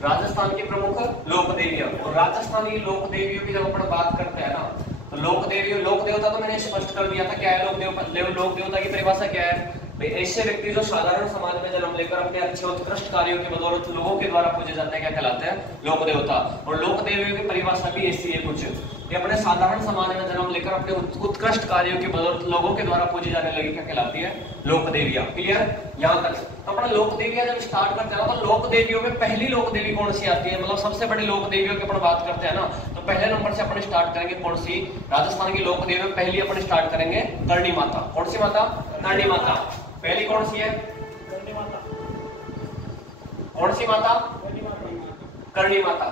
राजस्थान की प्रमुख लोक देवियां। और राजस्थान की लोक देवियों की जब अपन बात करते हैं ना, तो लोक देवता तो मैंने स्पष्ट कर दिया था क्या है। लोक देवता की परिभाषा क्या है भाई? ऐसे व्यक्ति जो साधारण समाज में जन्म लेकर अपने अच्छे उत्कृष्ट कार्यों की बदौलत लोगों के द्वारा पूजे जाते हैं, क्या कहलाते हैं? लोक देवता। और लोक देवियों की परिभाषा भी ऐसी है कुछ, ये अपने साधारण समाज में जन्म लेकर अपने उत्कृष्ट कार्यों की बदौलत लोगों के द्वारा पूजी जाने लगी, क्या कहलाती है? लोक देवियां। क्लियर यहां तक? तो अपना लोक देवियां जब स्टार्ट करते हैं तो लोक देवियों में पहली लोक देवी कौन सी आती है? मतलब सबसे बड़ी लोक देवियों की अपन बात करते हैं ना, तो पहले नंबर से अपन स्टार्ट करेंगे कौन सी? राजस्थान की लोक देवी में पहली अपन स्टार्ट करेंगे करणी माता। कौन सी माता? करणी माता। पहली कौन सी है? करणी माता। कौन सी माता? करणी माता।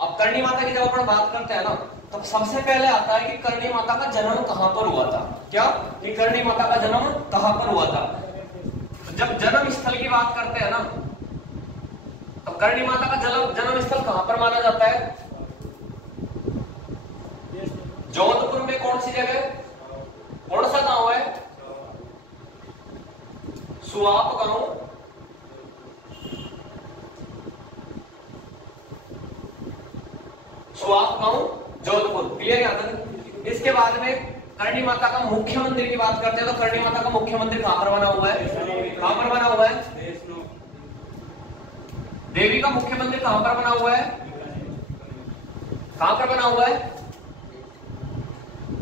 अब करणी माता की जब अपन बात करते हैं ना, तो सबसे पहले आता है कि करणी माता का जन्म कहां पर हुआ था? क्या कि करणी माता का जन्म कहां पर हुआ था? तो जब जन्म स्थल की बात करते हैं ना, तो करणी माता का जन्म स्थल कहां पर माना जाता है? जोधपुर में। कौन सी जगह? कौन सा गांव है? सुआप गांव। सुआप गांव, जोधपुर। क्लियर यहां तक? इसके बाद में करणी माता का मुख्य मंदिर की बात करते हैं, तो करणी माता का मुख्य मंदिर कहां पर बना हुआ है? कहां पर बना हुआ है? देवी का मुख्य मंदिर कहां पर बना हुआ है? कहां पर बना हुआ है?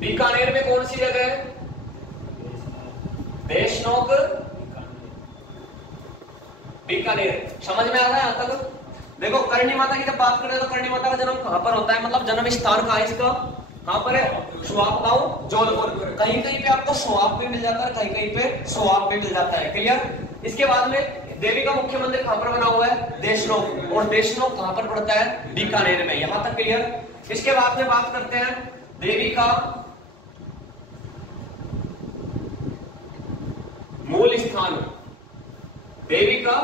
बीकानेर में। कौन सी जगह है? देशनोक, बीकानेर। समझ में आ रहा है यहां तक? देखो करणी माता की जब बात करें तो करणी माता का जन्म कहां पर होता है? मतलब जन्म स्थान कहां है इसका? कहां पर है? सुआप गांव, जोधपुर। कहीं कहीं पे आपको सुआप भी मिल जाता है, कहीं कहीं पे सुआप भी मिल जाता है। क्लियर? इसके बाद में देवी का मुख्य मंदिर कहां पर बना हुआ है? देशनोक। और देशनोक कहां पर पड़ता है? बीकानेर में। यहां तक क्लियर? इसके बाद में बात करते हैं देवी का मूल स्थान। देवी का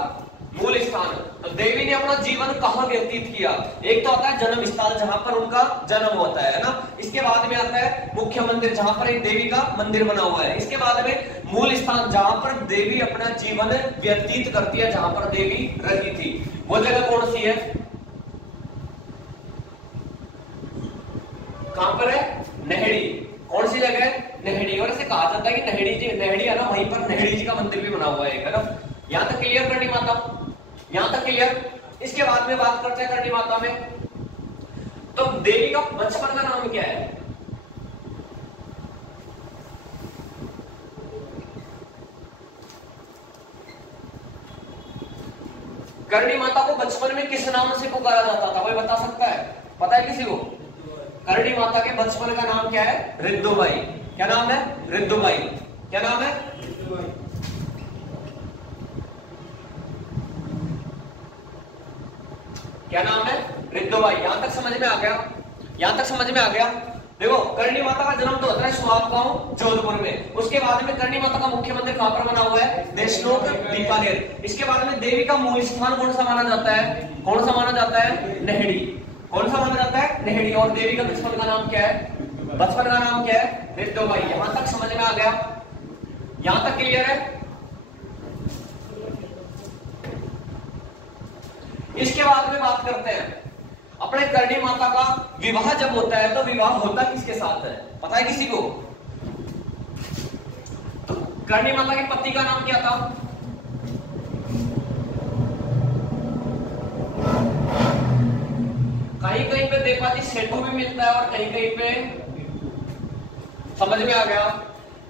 मूल स्थान, तो देवी ने अपना जीवन कहां व्यतीत किया? एक तो आता है जन्म स्थल जहां पर उनका जन्म होता है ना, इसके बाद में आता है मुख्य मंदिर जहां पर एक देवी का मंदिर बना हुआ है, इसके बाद में मूल स्थान जहां पर देवी अपना जीवन व्यतीत करती है, जहां पर देवी रही थी। वो जगह कौन सी है? कहां पर है? नेहड़ी। कौन सी जगह है? नेहड़ी। और इसे कहा जाता है कि नेहड़ी है ना, वहीं पर नेहड़ी जी का मंदिर भी बना हुआ है ना। यहां तक क्लियर करणी माता? यहां तक क्लियर? इसके बाद में बात करते हैं करणी माता में, तो देवी का बचपन का नाम क्या है? करणी माता को बचपन में किस नाम से पुकारा जाता था? कोई बता सकता है? पता है किसी को? करणी माता के बचपन का नाम क्या है? रिद्दुबाई। क्या नाम है? रिद्दुबाई। क्या नाम है? क्या नाम है? रिद्दुबाई। यहां तक समझ में आ गया? यहां तक समझ में आ गया? देखो करणी माता का जन्म तो होता है सुआप गांव, जोधपुर में। उसके बाद में करणी माता का मुख्य मंदिर कहां पर बना हुआ है? देशनोक, बीकानेर। इसके बाद में देवी का मूल स्थान कौन सा माना जाता है? कौन सा माना जाता है? नेहड़ी। कौन सा माना जाता है? नेहड़ी। और देवी का बचपन का नाम क्या है? बचपन का नाम क्या है? रिद्दुबाई। यहां तक समझ में आ गया? यहां तक क्लियर है? इसके बाद में बात करते हैं अपने करणी माता का विवाह जब होता है, तो विवाह होता किसके साथ है? पता है किसी को? तो करणी माता के पति का नाम क्या था? कहीं कहीं पे देपाजी सेठू भी मिलता है और कहीं कहीं पे, समझ में आ गया?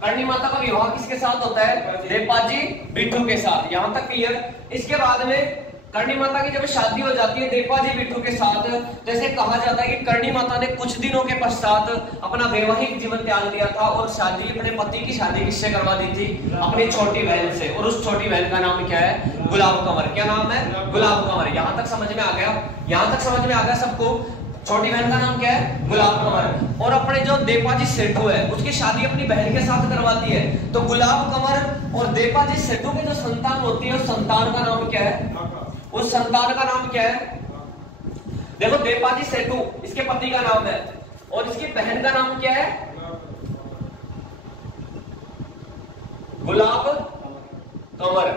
करणी माता का विवाह किसके साथ होता है? देपाजी बिट्टू के साथ। यहां तक क्लियर? इसके बाद में करणी माता की जब शादी हो जाती है देपाजी बिट्टू के साथ, जैसे कहा जाता है कि करणी माता ने कुछ दिनों के पश्चात अपना वैवाहिक जीवन त्याग दिया था और शादी अपने पति की शादी किससे करवा दी थी? अपनी छोटी बहन से। और उस छोटी बहन का नाम क्या है? गुलाब कमर। क्या नाम है? गुलाब कमर। यहां तक समझ में आ गया? यहां तक समझ में आ गया सबको? छोटी बहन का नाम क्या है? गुलाब कमर। और अपने जो देपाजी सेठू है उसकी शादी अपनी बहन के साथ करवाती है, तो गुलाब कमर और देपाजी सेठू की जो संतान होती है उस संतान का नाम क्या है? उस संतान का नाम क्या है? देखो देपाजी सेठू इसके पति का नाम है और इसकी बहन का नाम क्या है? गुलाब कमर।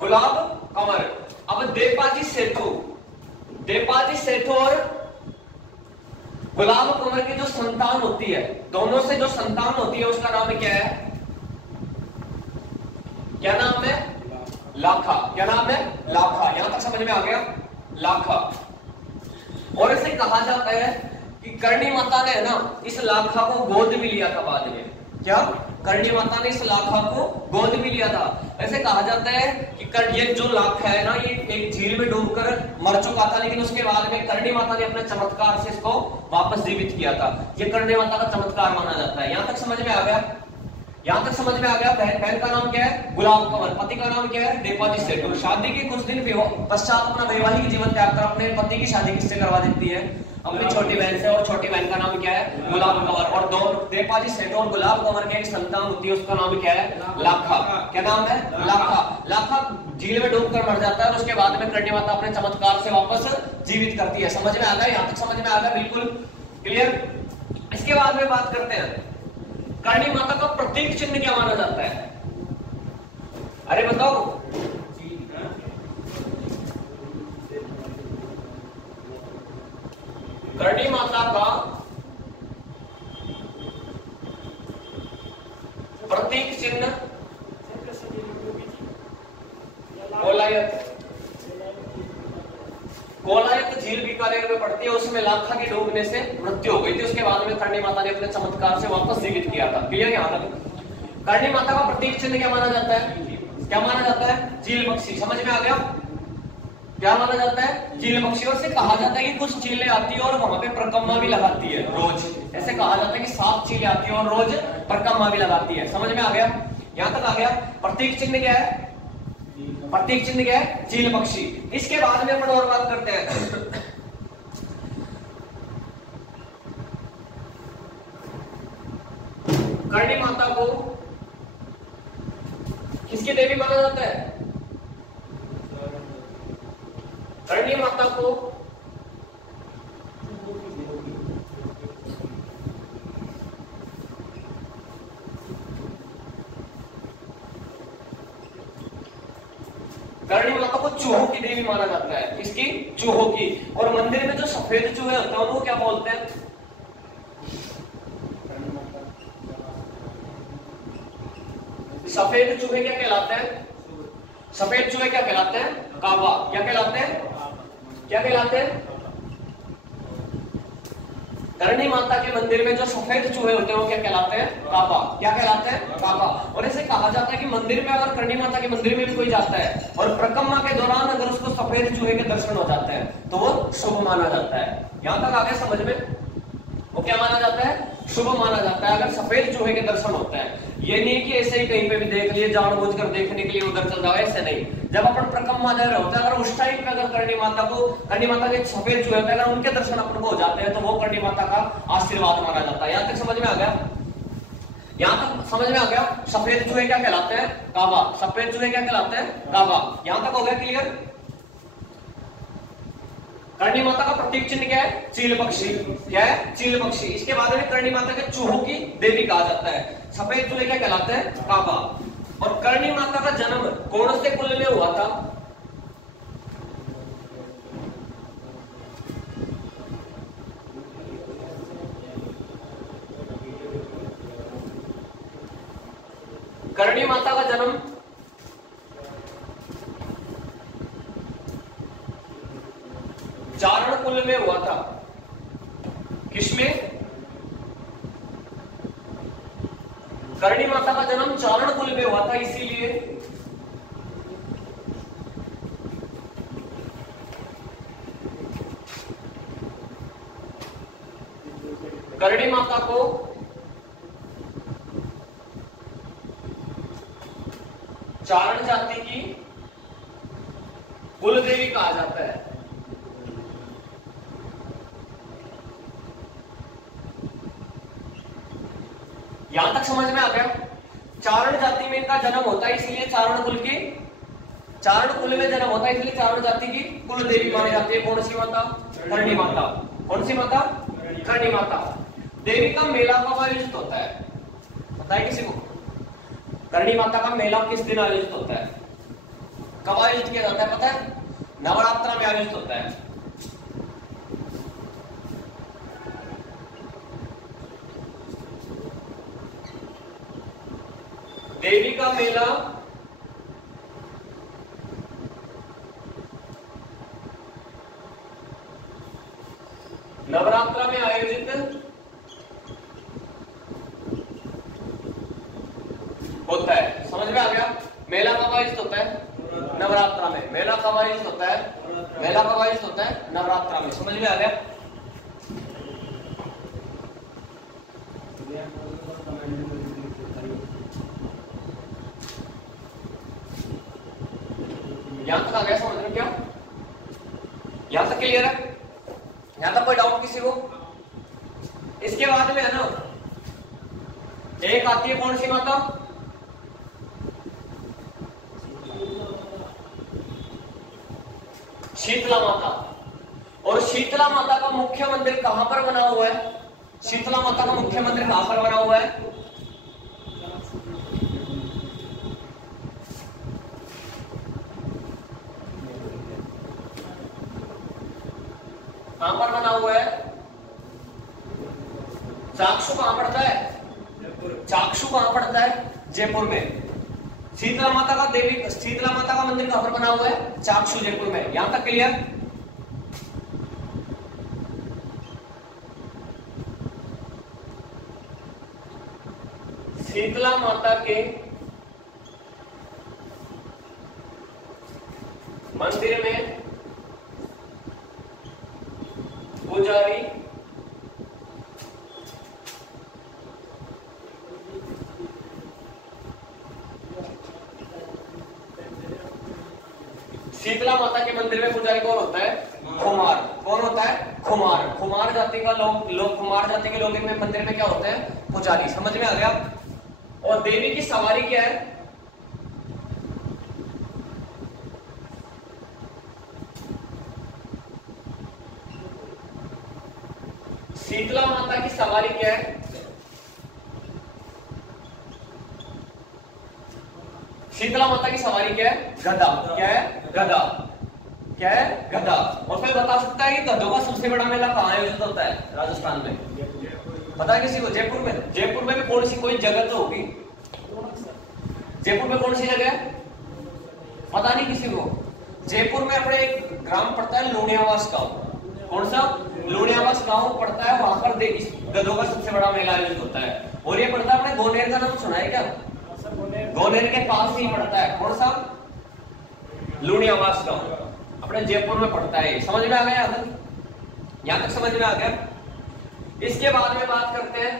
गुलाब कमर। अब देपाजी सेठू देपाजी सेठ और गुलाब कंवर की जो संतान होती है, दोनों से जो संतान होती है उसका नाम क्या है? क्या नाम है? लाखा। क्या नाम है? लाखा। यहां तक समझ में आ गया? लाखा। और इसे कहा जाता है कि करणी माता ने ना इस लाखा को गोद भी लिया था बाद में। क्या? करणी माता ने इस लाखा को गोद भी लिया था। ऐसे कहा जाता है कि ये जो लाखा है ना, ये एक झील में डूबकर मर चुका था, लेकिन उसके बाद में करणी माता ने अपने चमत्कार से इसको वापस जीवित किया था। ये करणी माता का चमत्कार माना जाता है। यहां तक समझ में आ गया? यहां तक समझ में आ गया? बहन का नाम क्या है? गुलाब कंवर। पति का नाम क्या है? देपाजी सेठ। शादी के कुछ दिन पश्चात अपना वैवाहिक जीवन त्याग कर अपने पति की शादी किससे करवा देती है? अपनी छोटी बहन से। और छोटी बहन का नाम क्या है? गुलाब कंवर। और दो देपाजी सेठ और गुलाब कंवर के एक संतान होती है, उसका नाम क्या है? लाखा। क्या नाम है? लाखा। लाखा झील में डूबकर मर जाता है और उसके बाद में करणी माता अपने चमत्कार से वापस जीवित करती है। समझ में आ गया? यहां तक समझ में आ गया? बिल्कुल क्लियर। इसके बाद में बात करते हैं करणी माता का प्रतीक चिन्ह क्या माना जाता है? अरे बताओ। करणी माता का प्रतीक चिन्ह कोलायत। कोलायत झील बीकानेर में पड़ती है, उसमें लाखा के डूबने से मृत्यु हो गई थी। उसके बाद में करणी माता ने अपने चमत्कार से वापस जीवित किया था। क्लियर? यहां तक करणी माता का प्रतीक चिन्ह क्या माना जाता है? क्या माना जाता है? चील पक्षी। समझ में आ गया? क्या माना जाता है? चील पक्षी। और से कहा जाता है कि कुछ चीलें आती है और वहां पे परिक्रमा भी लगाती है रोज। ऐसे कहा जाता है कि 7 चीलें आती है और रोज परिक्रमा भी लगाती है। समझ में आ गया? यहां तक आ गया? प्रतीक चिन्ह क्या है? प्रतीक चिन्ह क्या है? चील पक्षी। इसके बाद में अपन और बात करते हैं करणी माता को किसकी देवी माना जाता है? करणी माता को करणी माता को चूहों की देवी माना जाता है। इसकी? चूहों की। और मंदिर में जो सफेद चूहे होते हैं उनको क्या बोलते हैं? सफेद चूहे क्या कहलाते हैं? सफेद चूहे क्या कहलाते हैं? काबा। क्या कहलाते हैं? क्या कहलाते हैं? करणी माता के मंदिर में जो सफेद चूहे होते हैं वो क्या कहलाते हैं? काबा। क्या कहलाते हैं? काबा। और ऐसे कहा जाता है कि मंदिर में अगर करणी माता के मंदिर में भी कोई जाता है और परिक्रमा के दौरान अगर उसको सफेद चूहे के दर्शन हो जाते हैं तो वो शुभ माना जाता है। यहां तक आगे समझ में? वो क्या माना जाता है? शुभ माना जाता है अगर सफेद चूहे के दर्शन होते हैं। ये नहीं कि ऐसे ही कहीं पे भी देख लिए, जानबूझकर देखने के लिए उधर चल जाओ, ऐसे नहीं। जब अपन परिक्रमा दे रहे होते हैं, अगर उस टाइम पे अगर करणी माता के सफेद चूहे होते हैं, अगर उनके दर्शन अपन को हो जाते हैं तो वो करणी माता का आशीर्वाद माना जाता है। यहां तक समझ में आ गया? यहां तक समझ में आ गया? सफेद चूहे क्या कहलाते हैं? काबा। सफेद चूहे क्या कहलाते हैं? काबा। यहां तक हो गया क्लियर? करणी माता का प्रतीक चिन्ह क्या है? चील पक्षी। क्या है? चील पक्षी। इसके बाद में करणी माता के चूहों की देवी कहा जाता है। सफेद चूहे क्या कहलाते हैं? काबा। और करणी माता का जन्म कौन से कुल में हुआ था? करणी माता का जन्म चारण कुल में हुआ था। किसमें? करणी माता का जन्म चारण कुल में हुआ था, इसीलिए करणी माता को चारण जाति की कुल देवी कहा जाता है। यहां तक समझ में आ गया? चारण जाति में इनका जन्म होता है, इसलिए चारण कुल में जन्म होता है, इसलिए चारण जाति की कुल देवी मानी जाती है। कौन सी माता? करणी माता। कौन सी माता? करणी माता। देवी का मेला कब आयोजित होता है? पता है किसी को? करणी माता का मेला किस दिन आयोजित होता है? कब आयोजित किया जाता है पता है? नवरात्र में आयोजित होता है। देवी का मेला नवरात्र में आयोजित होता है। समझ में आ गया? मेला कब आयोजित होता है? नवरात्र में। मेला कब आयोजित होता है? मेला कब आयोजित होता है? नवरात्र में। समझ में आ गया? यहां तक आ गया समझ में? क्या यहां तक क्लियर है? यहां तक कोई डाउट किसी को? इसके बाद में है ना, एक आती है कौन सी माता? शीतला माता। और शीतला माता का मुख्य मंदिर कहां पर बना हुआ है? शीतला माता का मुख्य मंदिर कहां पर बना हुआ है? कहां पर बना हुआ है? चाक्षु कहां पड़ता है? चाक्षु कहां पड़ता है? जयपुर में। शीतला माता का मंदिर कहां पर बना हुआ है? चाक्षु, जयपुर में। यहां तक क्लियर? शीतला माता के मंदिर में पुजारी शीतला माता के मंदिर में पुजारी कौन होता है? खुमार। कौन होता है? खुमार। खुमार जाति का लोग खुमार जाति के लोग इनमें मंदिर में क्या होते हैं? पुजारी। समझ में आ गया? और देवी की सवारी क्या है? शीतला माता की सवारी क्या है? शीतला माता की सवारी क्या है? गधा। क्या है? गधा। क्या है? गधा। और कोई बता सकता है कि गधों का सबसे बड़ा मेला कहाँ आयोजित होता है? राजस्थान में। पता है किसी को? जयपुर में। जयपुर में भी कौन सी कोई जगह तो होगी? जयपुर में कौन सी जगह है? पता नहीं किसी को? जयपुर में अपने एक ग्राम पड़ता है लूणियावास गांव। कौन सा? लूणियावास गांव पड़ता है। वहां पर गधों का सबसे बड़ा मेला आयोजित होता है। और ये पड़ता है, अपने गोनेर का नाम सुना है क्या? गोनेर के पास ही पड़ता है। कौन सा? लूणियावास गांव अपने जयपुर में पड़ता है। समझ में आ गया? यहां तक समझ में आ गया? इसके बाद में बात करते हैं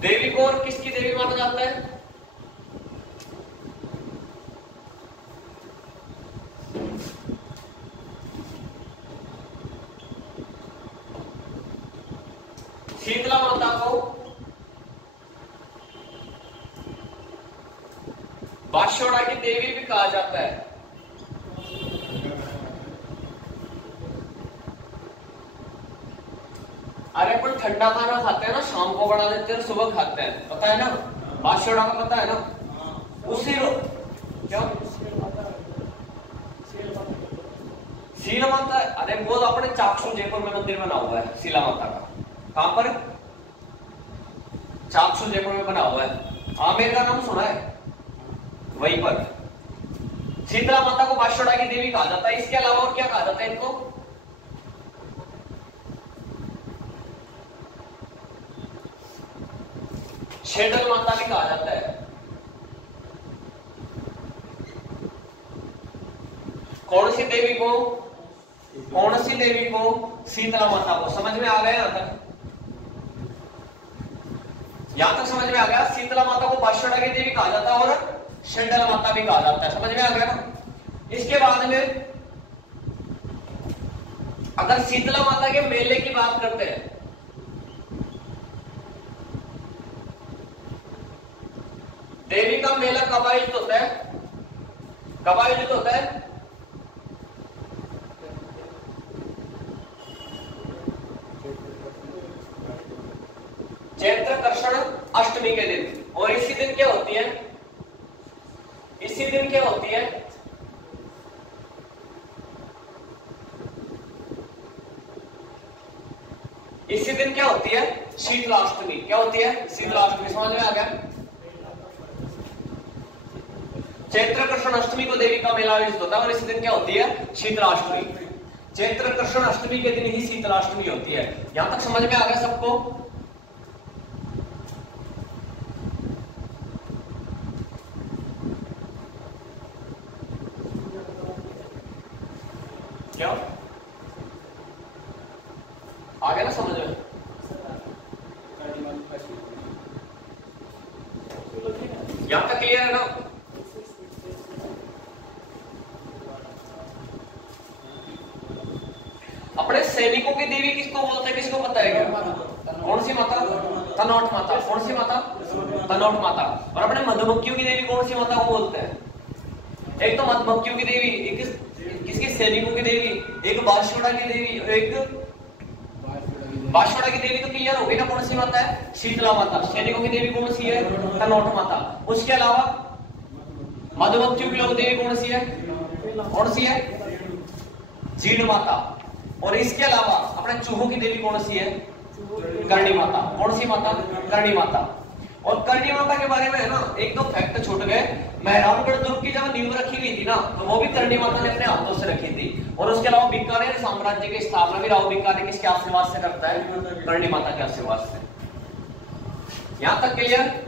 देवी को और किसकी देवी माना जाता है? शीतला माता को बांसवाड़ा की देवी भी कहा जाता है। अरे अपन ठंडा खाना खाते हैं ना, शाम को बना देते हैं, सुबह खाते हैं, पता है ना? बांसवाड़ा का पता है ना? उसी क्या शीला माता? अरे वो अपने चाक्षु जयपुर में मंदिर बना हुआ है शीला माता का। कहां पर? चाक्षु जयपुर में बना हुआ है। आमेर का नाम सुना है? वहीं पर। शीतला माता को बांसवाड़ा की देवी कहा जाता है। इसके अलावा और क्या कहा जाता है इनको? शेडल माता भी कहा जाता है। कौन सी देवी को? कौन सी देवी को? शीतला माता को। समझ में आ गया? यहां तक समझ में आ गया? शीतला माता को बांसवाड़ा की देवी कहा जाता है और शेडल माता भी कहा जाता है। समझ में आ गया ना? इसके बाद में अगर शीतला माता के मेले की बात करते हैं, देवी का मेला कब आयोजित होता है? कब आयोजित होता है? चैत्र कृष्ण अष्टमी के दिन। और इसी दिन क्या होती है? इसी दिन क्या होती है? इसी दिन क्या होती है? शीतलाष्टमी। क्या होती है? शीतलाष्टमी। समझ में आ गया? चैत्र कृष्ण अष्टमी को देवी का मेला आयोजित होता है और इस दिन क्या होती है? शीतलाष्टमी। चैत्र कृष्ण अष्टमी के दिन ही शीतलाष्टमी होती है। यहां तक समझ में आ गया सबको? क्या आ गया ना समझ में? यहां तक क्लियर है ना? अपने सैनिकों की देवी किसको बोलते हैं? किसको पता है क्या? कौन सी माता? तनोट माता। कौन सी माता? तनोट माता। और अपने मधुमक्खियों की देवी कौन सी माता को बोलते हैं? एक तो मधुमक्खियों की देवी, एक किसके? सैनिकों की देवी, एक बांसुड़ा की देवी, एक बांसुड़ा की देवी। तो क्लियर हो गई ना कौन सी माता है? शीतला माता। सैनिकों की देवी कौन सी है? तनोट माता। उसके अलावा मधुमक्खियों की लोक देवी कौन सी है? कौन सी है? जीण माता। और इसके अलावा अपने चूहों की देवी कौन सी है? करणी माता। कौन सी माता? करणी माता। और करणी माता के बारे में है ना एक दो फैक्ट छूट गए। मेहरानगढ़ दुर्ग की जब नींव रखी हुई थी ना, तो वो भी करणी माता ने अपने हाथों से रखी थी। और उसके अलावा बीकानेर साम्राज्य की स्थापना भी राव बीकानेर किसके आशीर्वाद से करता है? करणी माता के आशीर्वाद से। यहां तक क्लियर?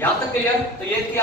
यहां तक क्लियर? तो ये थी